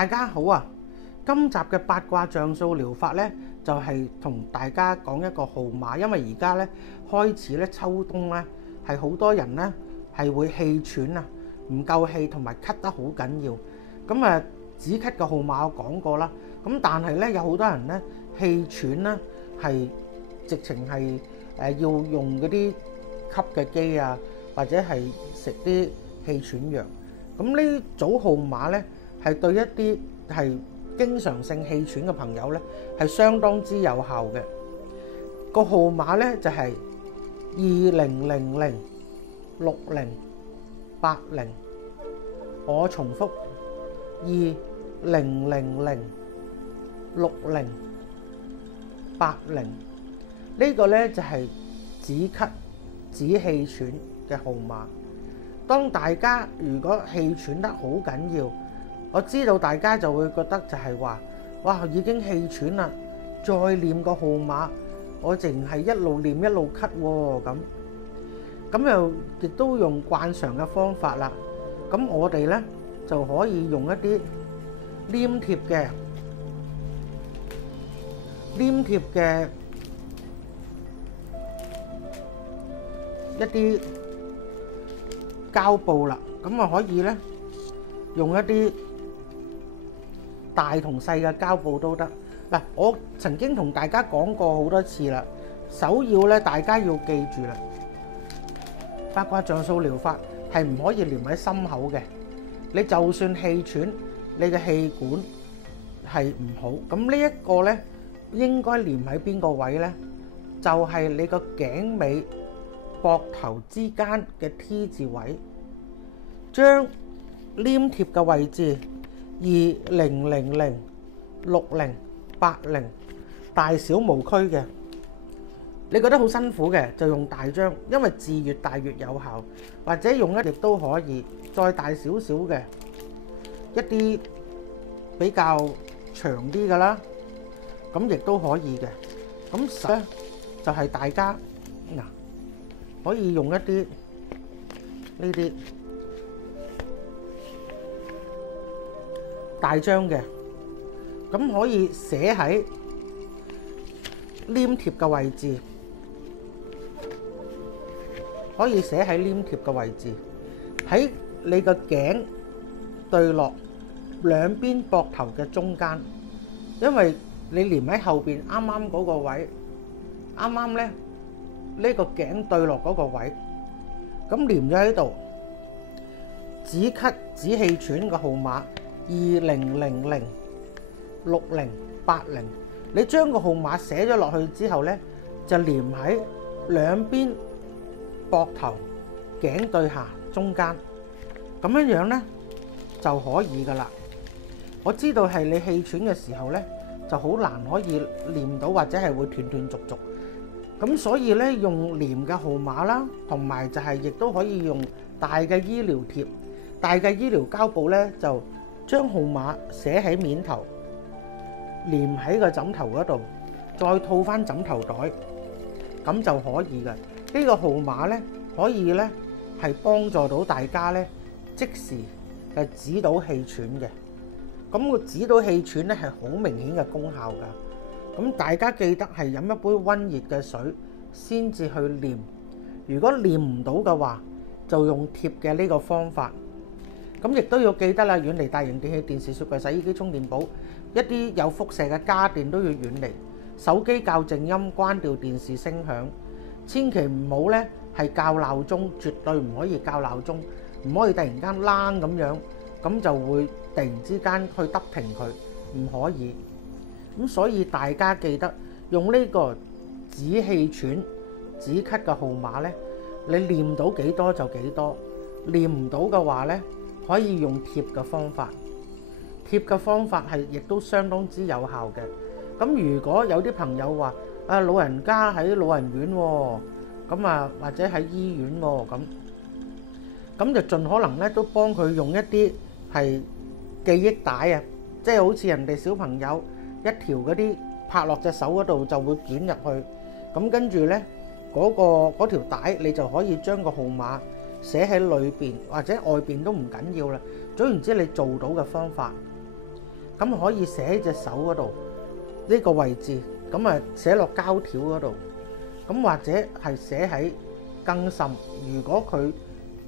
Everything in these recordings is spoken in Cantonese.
大家好啊！今集嘅八卦象數療法呢，就係同大家講一個號碼，因為而家呢開始呢秋冬呢，係好多人呢係會氣喘啊，唔夠氣同埋咳得好緊要。咁啊，止咳嘅號碼我講過啦。咁但係呢，有好多人呢氣喘呢係直情係要用嗰啲吸嘅機啊，或者係食啲氣喘藥。咁呢組號碼呢，係對一啲係經常性氣喘嘅朋友呢，係相當之有效嘅。個號碼呢，就係20006080。我重複20006080。呢個呢，就係止咳止氣喘嘅號碼。當大家如果氣喘得好緊要，我知道大家就會覺得就係話，哇，已經氣喘啦，再念個號碼，我淨係一路念一路咳喎，咁又亦都用慣常嘅方法啦。咁我哋呢，就可以用一啲黏貼嘅一啲膠布啦，咁啊可以呢，用一啲大同細嘅膠布都得。嗱，我曾經同大家講過好多次啦，首要咧大家要記住啦，八卦象數療法係唔可以黏喺心口嘅。你就算氣喘，你嘅氣管係唔好，咁呢一個咧應該黏喺邊個位咧？就係你個頸尾膊頭之間嘅 T 字位，將黏貼嘅位置20006080大小無區嘅。你覺得好辛苦嘅就用大張，因為字越大越有效，或者用一亦都可以再大少少嘅一啲比較長啲嘅啦，咁亦都可以嘅。咁實咧就係大家嗱可以用一啲呢啲大張嘅，咁可以寫喺黏貼嘅位置，可以寫喺黏貼嘅位置，喺你個頸對落兩邊膊頭嘅中間，因為你黏喺後邊啱啱嗰個位，啱啱咧呢個頸對落嗰個位，咁黏咗喺度。止咳止氣喘嘅號碼20006080。你將個號碼寫咗落去之後呢，就黏喺兩邊膊頭頸對下中間，咁樣樣呢就可以噶啦。我知道係你氣喘嘅時候呢，就好難可以念到，或者係會斷斷續續。咁所以呢，用黏嘅號碼啦，同埋就係亦都可以用大嘅醫療貼、大嘅醫療膠布呢，就將號碼寫喺面頭，黏喺個枕頭嗰度，再套翻枕頭袋，咁就可以嘅。呢個號碼呢，可以呢係幫助到大家呢，即時係止到氣喘嘅。咁個止到氣喘呢係好明顯嘅功效㗎。咁大家記得係飲一杯溫熱嘅水先至去念。如果念唔到嘅話，就用貼嘅呢個方法。咁亦都要記得啦，遠離大型電器、電視、雪櫃、洗衣機、充電寶，一啲有輻射嘅家電都要遠離。手機校靜音，關掉電視聲響，千祈唔好呢係校鬧鐘，絕對唔可以校鬧鐘，唔可以突然間啷咁樣，咁就會突然之間去得停佢，唔可以。咁所以大家記得用呢個止氣喘、止咳嘅號碼呢，你念到幾多就幾多，念唔到嘅話呢，可以用貼嘅方法。貼嘅方法係亦都相當之有效嘅。咁如果有啲朋友話啊，老人家喺老人院喎，咁啊或者喺醫院喎，咁就盡可能咧都幫佢用一啲係記憶帶啊，即係好似人哋小朋友一條嗰啲拍落隻手嗰度就會捲入去，咁跟住咧嗰條帶你就可以將個號碼寫喺裏邊或者外邊都唔緊要啦。總言之，你做到嘅方法。咁可以寫喺隻手嗰度呢個位置，咁啊寫落膠條嗰度，咁或者係寫喺更甚，如果佢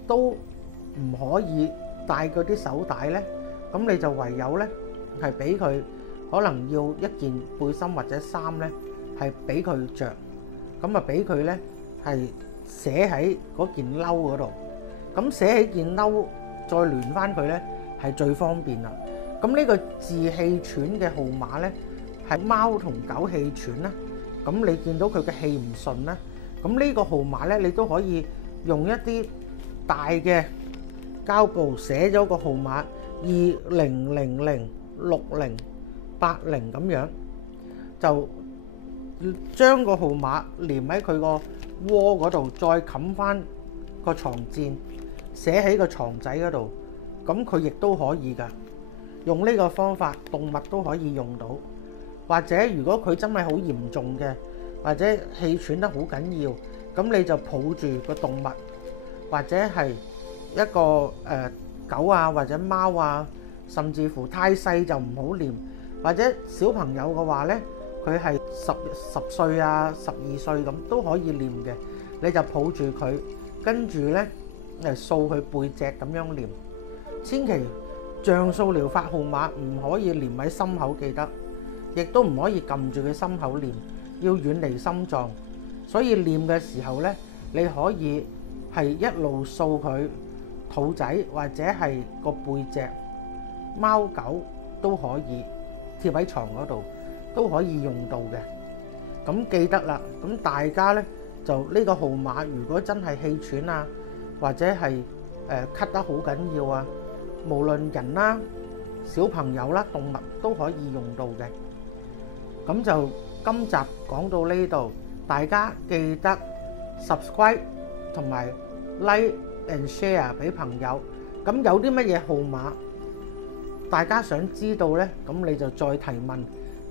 都唔可以戴嗰啲手帶咧，咁你就唯有咧係俾佢可能要一件背心或者衫咧，係俾佢着，咁啊俾佢咧係寫喺嗰件褸嗰度，咁寫喺件褸再聯翻佢咧係最方便啦。咁呢個字氣喘嘅號碼咧係貓同狗氣喘啦，咁你見到佢嘅氣唔順啦，咁呢個號碼咧你都可以用一啲大嘅膠布寫咗個號碼20006080咁樣，就將個號碼連喺佢個窩嗰度，再冚翻個床墊，寫喺個床仔嗰度，咁佢亦都可以㗎。用呢個方法，動物都可以用到。或者如果佢真係好嚴重嘅，或者氣喘得好緊要，咁你就抱住個動物，或者係一個狗啊，或者貓啊，甚至乎太細就唔好唸。或者小朋友嘅話呢，佢係10歲啊、12歲咁都可以唸嘅。你就抱住佢，跟住呢掃佢背脊咁樣唸。千祈像素療法號碼唔可以唸喺心口，記得，亦都唔可以撳住佢心口唸，要遠離心臟。所以唸嘅時候呢，你可以係一路掃佢肚仔或者係個背脊，貓狗都可以貼喺床嗰度，都可以用到嘅。咁記得啦，咁大家呢就呢個號碼，如果真係氣喘啊，或者係咳得好緊要啊，無論人啦、小朋友啦、動物都可以用到嘅。咁就今集講到呢度，大家記得 subscribe 同埋 like and share 俾朋友。咁有啲乜嘢號碼大家想知道呢？咁你就再提問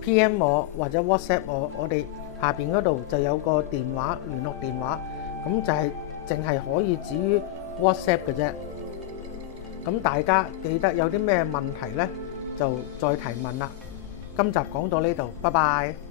PM 我或者 WhatsApp 我哋下邊嗰度就有個電話聯絡電話，咁就係淨係可以止於 WhatsApp 嘅啫。咁大家記得有啲咩問題呢，就再提問啦。今集講到呢度，拜拜。